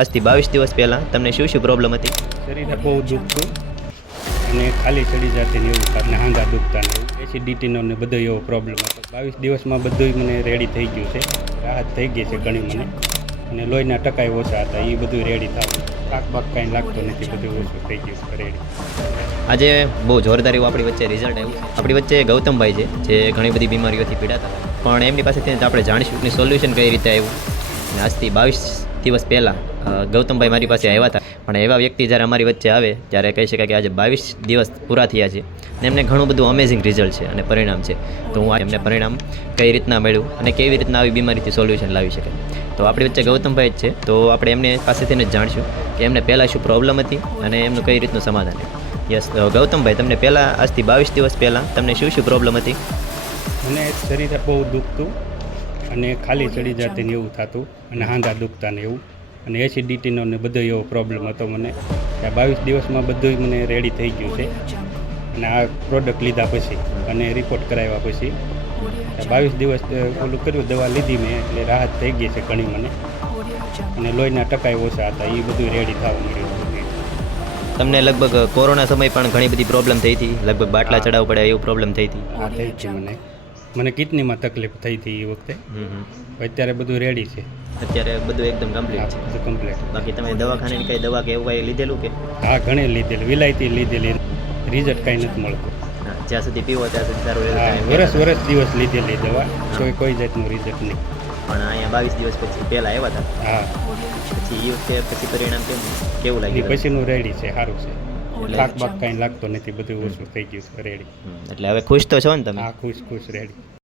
આજથી બાવીસ દિવસ પહેલાં તમને શું શું પ્રોબ્લેમ હતી? શરીરે બહુ દુખતું અને ખાલી ચડી જતી ને એવું અને હાંગા દુખતા ને એવું. એસિડિટીનો ને બધો એવો પ્રોબ્લેમ હતો. બાવીસ દિવસમાં બધું મને રેડી થઈ ગયું છે. રાહત થઈ ગઈ છે ઘણી મને. અને લોહીના ટકાઈ ઓછા હતા એ બધું રેડી થાય થાક બાક કાંઈ લાગતું નથી બધું ઓછું થઈ ગયું છે રેડી આજે બહુ જોરદાર એવું આપણી વચ્ચે રિઝલ્ટ આવ્યું. આપણી વચ્ચે ગૌતમભાઈ છે જે ઘણી બધી બીમારીઓથી પીડાતા. પણ એમની પાસેથી આપણે જાણીશું કે સોલ્યુશન કઈ રીતે આવ્યું. અને આજથી બાવીસ દિવસ પહેલાં ગૌતમભાઈ મારી પાસે આવ્યા હતા. પણ એવા વ્યક્તિ જ્યારે અમારી વચ્ચે આવે, ત્યારે કહી શકાય કે આજે બાવીસ દિવસ પૂરા થયા છે અને એમને ઘણું બધું અમેઝિંગ રિઝલ્ટ છે અને પરિણામ છે. તો હું એમને પરિણામ કઈ રીતના મળ્યું અને કેવી રીતના આવી બીમારીથી સોલ્યુશન લાવી શકે. તો આપણી વચ્ચે ગૌતમભાઈ જ છે. તો આપણે એમને પાસેથી જાણશું કે એમને પહેલાં શું પ્રોબ્લેમ હતી અને એમનું કઈ રીતનું સમાધાન યસ ગૌતમભાઈ, તમને પહેલાં, આજથી બાવીસ દિવસ પહેલાં તમને શું શું પ્રોબ્લેમ હતી? મને શરીર બહુ દુખતું. અને ખાલી ચડી જતી ને એવું થતું અને હાંધા દુખતા ને એવું. અને એસિડિટીનો ને બધો એવો પ્રોબ્લેમ હતો મને. આ બાવીસ દિવસમાં બધું મને રેડી થઈ ગયું છે. અને આ પ્રોડક્ટ લીધા પછી અને રિપોર્ટ કરાવ્યા પછી બાવીસ દિવસ ઓલું કર્યું દવા લીધી મેં એટલે રાહત થઈ ગઈ છે ઘણી મને. અને લોહીના ટકાઈ ઓછા હતા એ બધું રેડી થવા મળ્યું તમને લગભગ કોરોના સમય પણ ઘણી બધી પ્રોબ્લેમ થઈ હતી? લગભગ બાટલા ચડાવવા ચડાવવું પડે એવું પ્રોબ્લેમ થઈ હતી? આ થઈ હતી મને. મને કિડનીમાં તકલીફ થઈ હતી એ વખતે. અત્યારે બધું રેડી છે. અત્યારે બધું એકદમ કમ્પ્લીટ છે. બધું કમ્પ્લીટ બાકી તમે દવાખાને કઈ દવા કે એવું કઈ લીધેલું કે? હા ઘણી લીધેલું. વિલાયતી લીધેલી. રિઝલ્ટ કાંઈ નથી મળતું. જ્યાં સુધી પીવો ત્યાં સુધી સારું વરસ વરસ દિવસ લીધેલી દવા. કોઈ કોઈ જાતનું રિઝલ્ટ નહીં. પણ અહીંયા બાવીસ દિવસ પછી પહેલાં આવ્યા હતા? હા. પછી એ વખતે પછી પરિણામ કેમ કેવું લાગ્યું? પછીનું રેડી છે સારું છે. થાક બાક કાંઈ લાગતો નથી બધું ઓછું થઈ ગયું છે રેડી. એટલે હવે ખુશ તો છો ને તમે? હા ખુશ ખુશ રેડી.